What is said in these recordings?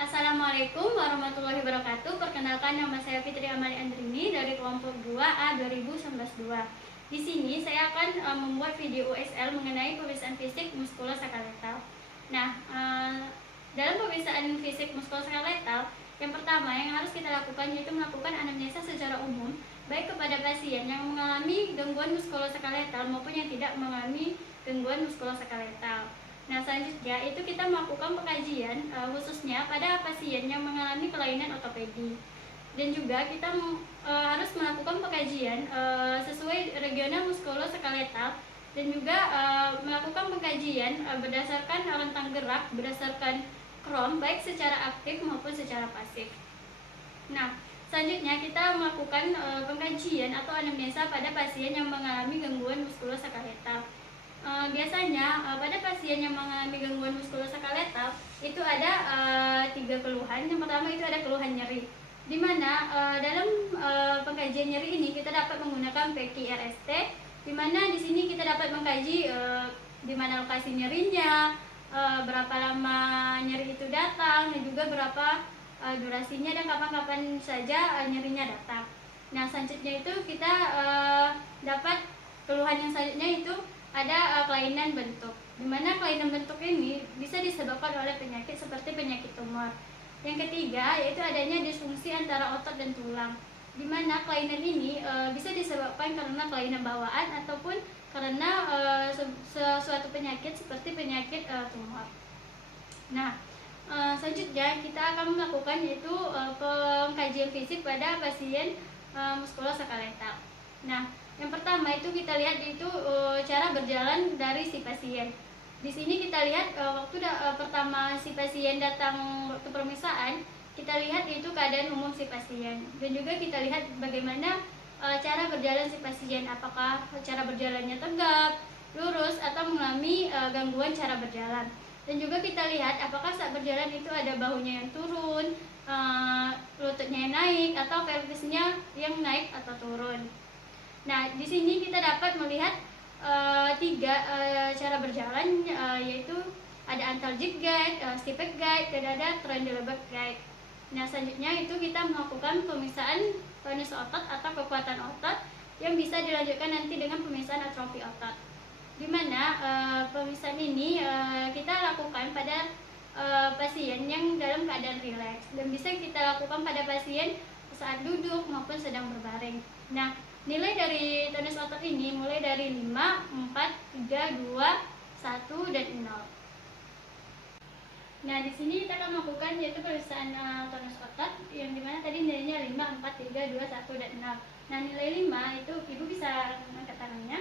Assalamualaikum warahmatullahi wabarakatuh. Perkenalkan, nama saya Fitri Amali Andrini dari kelompok 2A 2019-2. Di sini saya akan membuat video OSL mengenai pemeriksaan fisik muskuloskeletal. Nah, dalam pemeriksaan fisik muskuloskeletal, yang pertama yang harus kita lakukan yaitu melakukan anamnesa secara umum, baik kepada pasien yang mengalami gangguan muskuloskeletal maupun yang tidak mengalami gangguan muskuloskeletal. Nah, selanjutnya itu kita melakukan pengkajian khususnya pada pasien yang mengalami kelainan ortopedi. Dan juga kita harus melakukan pengkajian sesuai regional muskuloskeletal dan juga melakukan pengkajian berdasarkan rentang gerak berdasarkan KROM baik secara aktif maupun secara pasif. Nah, selanjutnya kita melakukan pengkajian atau anamnesa pada pasien yang mengalami gangguan muskuloskeletal. Biasanya pada pasien yang mengalami gangguan muskuloskeletal itu ada 3 keluhan. Yang pertama itu ada keluhan nyeri, di mana dalam pengkajian nyeri ini kita dapat menggunakan PQRST, di mana di sini kita dapat mengkaji di mana lokasi nyerinya, berapa lama nyeri itu datang, dan juga berapa durasinya dan kapan-kapan saja nyerinya datang. Nah, selanjutnya itu kita dapat keluhan yang selanjutnya itu ada kelainan bentuk, di mana kelainan bentuk ini bisa disebabkan oleh penyakit seperti penyakit tumor. Yang ketiga yaitu adanya disfungsi antara otot dan tulang, di mana kelainan ini bisa disebabkan karena kelainan bawaan ataupun karena suatu penyakit seperti penyakit tumor. Nah, selanjutnya kita akan melakukan yaitu pengkajian fisik pada pasien muskuloskeletal. Nah, yang pertama itu kita lihat itu cara berjalan dari si pasien. Di sini kita lihat waktu pertama si pasien datang waktu pemeriksaan, kita lihat itu keadaan umum si pasien. Dan juga kita lihat bagaimana cara berjalan si pasien, apakah cara berjalannya tegap, lurus, atau mengalami gangguan cara berjalan. Dan juga kita lihat apakah saat berjalan itu ada bahunya yang turun, lututnya yang naik, atau pelvisnya yang naik atau turun. Nah, di sini kita dapat melihat 3 cara berjalan, yaitu ada antalgic gait, stipek gait, dan ada Trendelenburg gait. Nah, selanjutnya itu kita melakukan pemeriksaan tonus otot atau kekuatan otot yang bisa dilanjutkan nanti dengan pemeriksaan atrofi otot. Di mana pemeriksaan ini kita lakukan pada pasien yang dalam keadaan rileks, dan bisa kita lakukan pada pasien saat duduk maupun sedang berbaring. Nah, nilai dari tonus otot ini mulai dari 5, 4, 3, 2, 1, dan 0. Nah, di sini kita akan melakukan yaitu pemeriksaan tonus otot yang dimana tadi nilainya 5, 4, 3, 2, 1, dan 0. Nah, nilai 5 itu Ibu bisa angkat tangannya.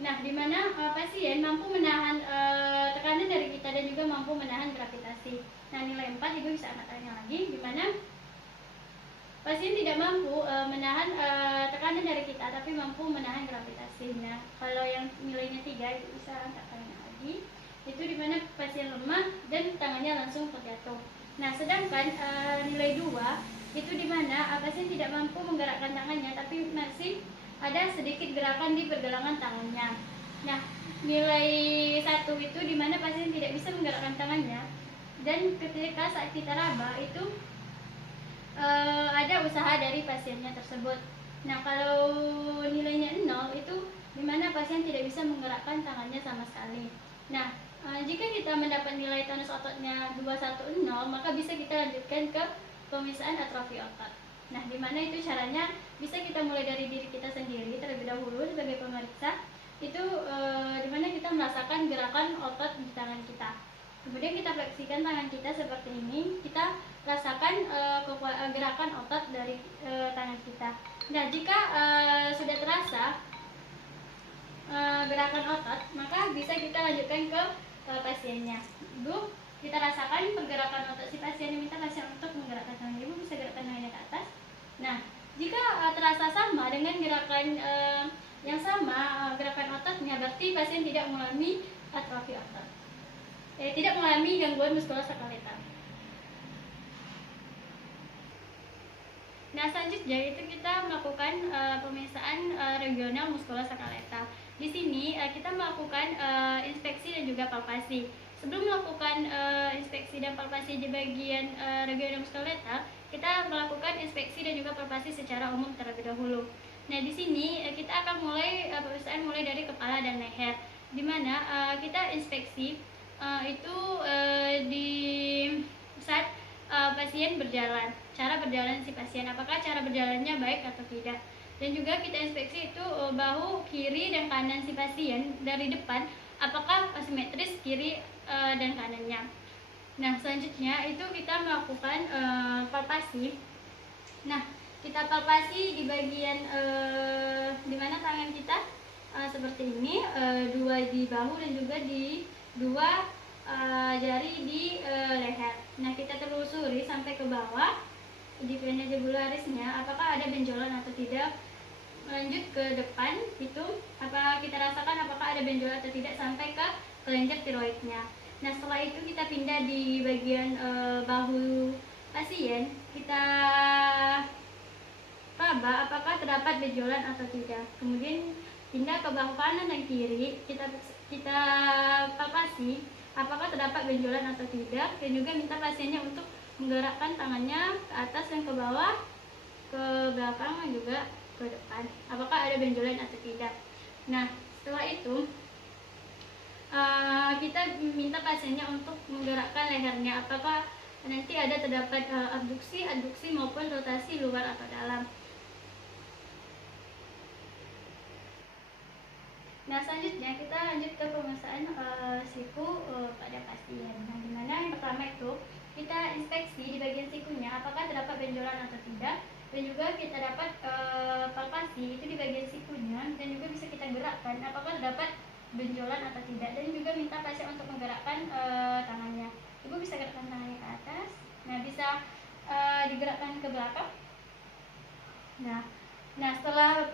Nah, dimana pasien mampu menahan tekanan dari kita dan juga mampu menahan gravitasi. Nah, nilai 4 Ibu bisa angkat tangannya lagi, dimana pasien tidak mampu menahan tekanan dari kita, tapi mampu menahan gravitasinya. Kalau yang nilainya 3 itu bisa angkat tangannya lagi. Itu dimana pasien lemah dan tangannya langsung terjatuh. Nah, sedangkan nilai 2 itu dimana pasien tidak mampu menggerakkan tangannya, tapi masih ada sedikit gerakan di pergelangan tangannya. Nah, nilai 1 itu dimana pasien tidak bisa menggerakkan tangannya, dan ketika saat kita raba itu ada usaha dari pasiennya tersebut. Nah, kalau nilainya 0 itu dimana pasien tidak bisa menggerakkan tangannya sama sekali. Nah, jika kita mendapat nilai tonus ototnya 210, maka bisa kita lanjutkan ke pemeriksaan atrofi otot. Nah, dimana itu caranya bisa kita mulai dari diri kita sendiri terlebih dahulu sebagai pemeriksa. Itu dimana kita merasakan gerakan otot di tangan kita. Kemudian kita fleksikan tangan kita seperti ini, kita rasakan gerakan otot dari tangan kita. Nah, jika sudah terasa gerakan otot, maka bisa kita lanjutkan ke pasiennya. Ibu, kita rasakan pergerakan otot si pasien, minta pasien untuk menggerakkan tangan. Ibu bisa gerakkan tangannya ke atas. Nah, jika terasa sama dengan gerakan yang sama gerakan ototnya, berarti pasien tidak mengalami atrofi otot. Tidak mengalami gangguan muskuloskeletal. Nah, selanjutnya itu kita melakukan pemeriksaan regional muskuloskeletal. Di sini kita melakukan inspeksi dan juga palpasi. sebelum melakukan inspeksi dan palpasi di bagian regional muskuloskeletal, kita melakukan inspeksi dan juga palpasi secara umum terlebih dahulu. Nah, di sini kita akan mulai pemeriksaan mulai dari kepala dan leher, di mana kita inspeksi itu di saat pasien berjalan, cara berjalan si pasien, apakah cara berjalannya baik atau tidak. Dan juga kita inspeksi itu bahu kiri dan kanan si pasien dari depan, apakah asimetris kiri dan kanannya. Nah, selanjutnya itu kita melakukan palpasi. Nah, kita palpasi di bagian di mana tangan kita seperti ini, dua di bahu dan juga di dua jari di leher. Nah, kita telusuri sampai ke bawah di vena jugularisnya, apakah ada benjolan atau tidak. Lanjut ke depan, itu apa kita rasakan apakah ada benjolan atau tidak sampai ke kelenjar tiroidnya. Nah, setelah itu kita pindah di bagian bahu pasien, kita raba apakah terdapat benjolan atau tidak. Kemudian pindah ke bahu kanan dan kiri, kita palpasi apakah terdapat benjolan atau tidak, dan juga minta pasiennya untuk menggerakkan tangannya ke atas dan ke bawah, ke belakang dan juga ke depan, apakah ada benjolan atau tidak. Nah, setelah itu kita minta pasiennya untuk menggerakkan lehernya, apakah nanti ada terdapat abduksi, adduksi maupun rotasi luar atau dalam. Nah, selanjutnya kita lanjut ke pemeriksaan siku pada pasien. Nah, dimana yang pertama itu kita inspeksi di bagian sikunya apakah terdapat benjolan atau tidak, dan juga kita dapat palpasi itu di bagian sikunya, dan juga bisa kita gerakkan apakah terdapat benjolan atau tidak, dan juga minta pasien untuk menggerakkan tangannya. Ibu bisa gerakkan tangannya ke atas. Nah, bisa digerakkan ke belakang. Nah, setelah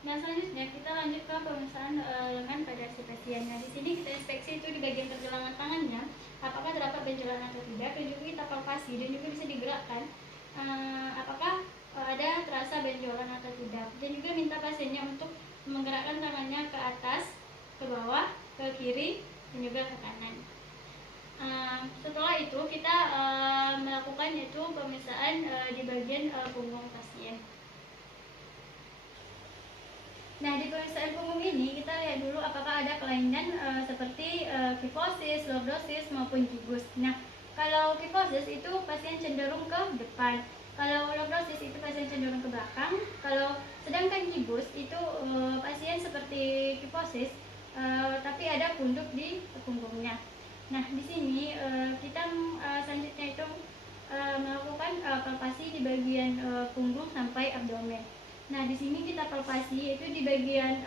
selanjutnya kita lanjut ke pemeriksaan lengan pada si pasien. Nah, di sini kita inspeksi itu di bagian pergelangan tangannya apakah terdapat benjolan atau tidak, dan juga kita palpasi dan juga bisa digerakkan apakah ada terasa benjolan atau tidak, dan juga minta pasiennya untuk menggerakkan tangannya ke atas, ke bawah, ke kiri, dan juga ke kanan. Setelah itu kita melakukan itu pemeriksaan di bagian punggung pasien. Nah, di pemeriksaan punggung ini kita lihat dulu apakah ada kelainan seperti kifosis, lordosis maupun gibus. Nah, kalau kifosis itu pasien cenderung ke depan, kalau lordosis itu pasien cenderung ke belakang, kalau sedangkan gibus itu pasien seperti kifosis tapi ada punduk di punggungnya. Nah, di sini kita selanjutnya itu melakukan palpasi di bagian punggung sampai abdomen. Nah, di sini kita palpasi itu di bagian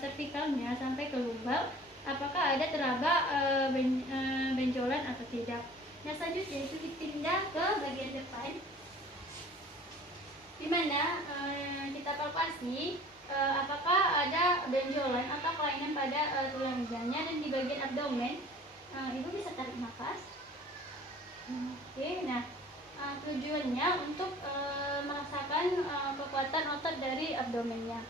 cervicalnya sampai ke lumbal, apakah ada teraba benjolan atau tidak. Nah, selanjutnya itu dipindah ke bagian depan, di mana kita palpasi apakah ada benjolan atau kelainan pada tulang iganya, dan di bagian abdomen ibu bisa tarik nafas. Oke, nah tujuannya untuk merasakan kekuatan otot dari abdomennya.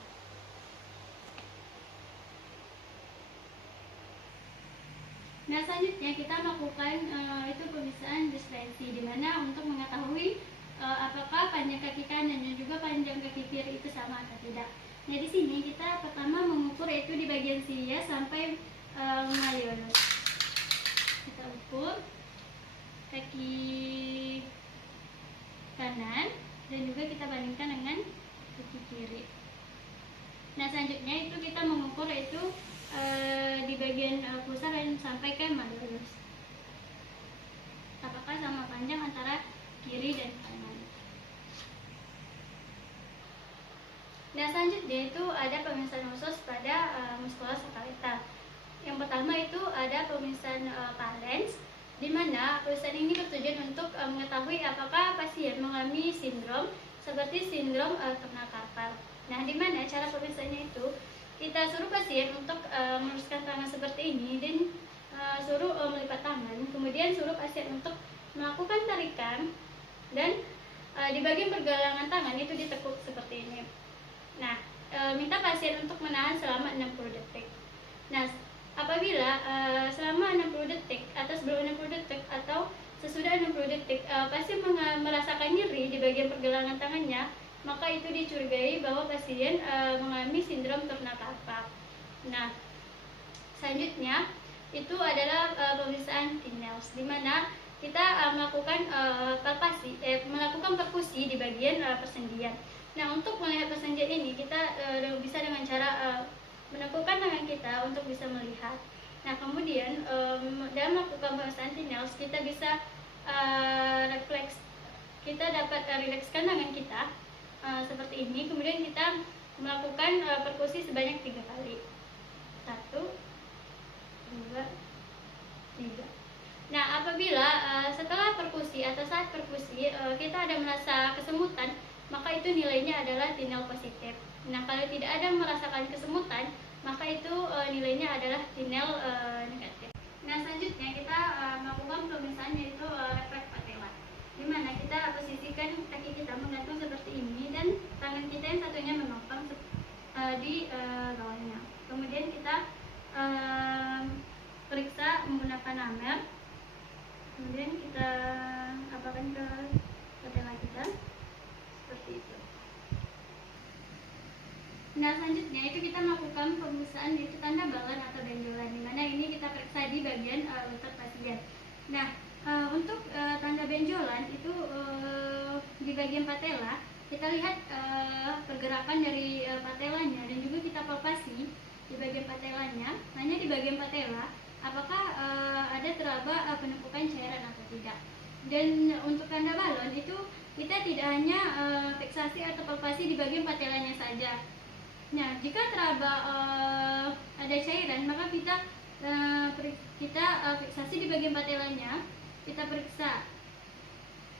Nah, selanjutnya kita melakukan itu pemeriksaan disfensi, di mana untuk mengetahui apakah panjang kaki kanan dan juga panjang kaki kiri itu sama atau tidak. Nah, di sini kita pertama mengukur itu di bagian silia sampai malleolus. Kita ukur kaki kanan dan juga kita bandingkan dengan kaki kiri. Nah, selanjutnya itu kita mengukur itu di bagian pusar dan sampai ke malleolus, apakah sama panjang antara kiri dan kanan. Nah, selanjutnya itu ada pemeriksaan khusus pada muskuloskeletal. Yang pertama itu ada pemeriksaan Palens, di mana pemeriksaan ini bertujuan untuk mengetahui apakah pasien mengalami sindrom seperti sindrom kernal karpal. Nah, di mana cara pemeriksaannya itu kita suruh pasien untuk meluruskan tangan seperti ini dan suruh melipat tangan, kemudian suruh pasien untuk melakukan tarikan, dan di bagian pergelangan tangan itu ditekuk seperti ini. Nah, minta pasien untuk menahan selama 60 detik. Nah, apabila selama 60 detik atau sebelum 60 detik atau sesudah 60 detik pasien merasakan nyeri di bagian pergelangan tangannya, maka itu dicurigai bahwa pasien mengalami sindrom turna tapak. Nah, selanjutnya itu adalah pemeriksaan Tinels, di mana kita melakukan melakukan perkusi di bagian persendian. Nah, untuk melihat persendian ini kita bisa dengan cara menekukkan tangan kita untuk bisa melihat. Nah, kemudian dalam melakukan pemeriksaan Tinels kita bisa kita dapat rilekskan tangan kita seperti ini. Kemudian kita melakukan perkusi sebanyak 3 kali. 1, 2, 3. Nah, apabila setelah perkusi atau saat perkusi kita ada merasa kesemutan, maka itu nilainya adalah Tinel positif. Nah, kalau tidak ada merasakan kesemutan, maka itu nilainya adalah Tinel negatif. Nah, selanjutnya kita melakukan pemeriksaan yaitu refleks patella, di mana kita posisikan kaki kita menggantung seperti ini dan tangan kita yang satunya menopang di bawahnya. Kemudian kita periksa menggunakan namer. Kemudian kita apakan ke patella kita seperti itu. Nah, selanjutnya itu kita melakukan pemeriksaan yaitu tanda balan atau benjolan, di mana ini kita periksa di bagian lutut pasien. Nah, untuk tanda benjolan itu di bagian patella kita lihat pergerakan dari patellanya dan juga kita palpasi di bagian patellanya. Hanya di bagian patella apakah ada teraba penumpukan cairan atau tidak. Dan untuk tanda balon itu kita tidak hanya fiksasi atau palpasi di bagian patellanya saja. Nah, jika teraba ada cairan, maka kita fiksasi di bagian patellanya, kita periksa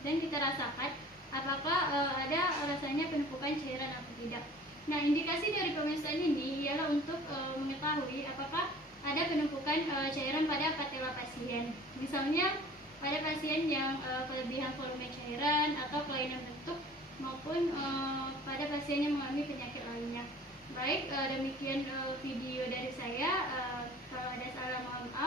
dan kita rasakan apakah ada rasanya penumpukan cairan atau tidak. Nah, indikasi dari pemeriksaan ini ialah untuk mengetahui apakah ada penumpukan cairan pada patella pasien. Misalnya pada pasien yang kelebihan volume cairan atau kelainan bentuk, maupun pada pasien yang mengalami penyakit lainnya. Baik, demikian video dari saya. Kalau ada salah mohon maaf.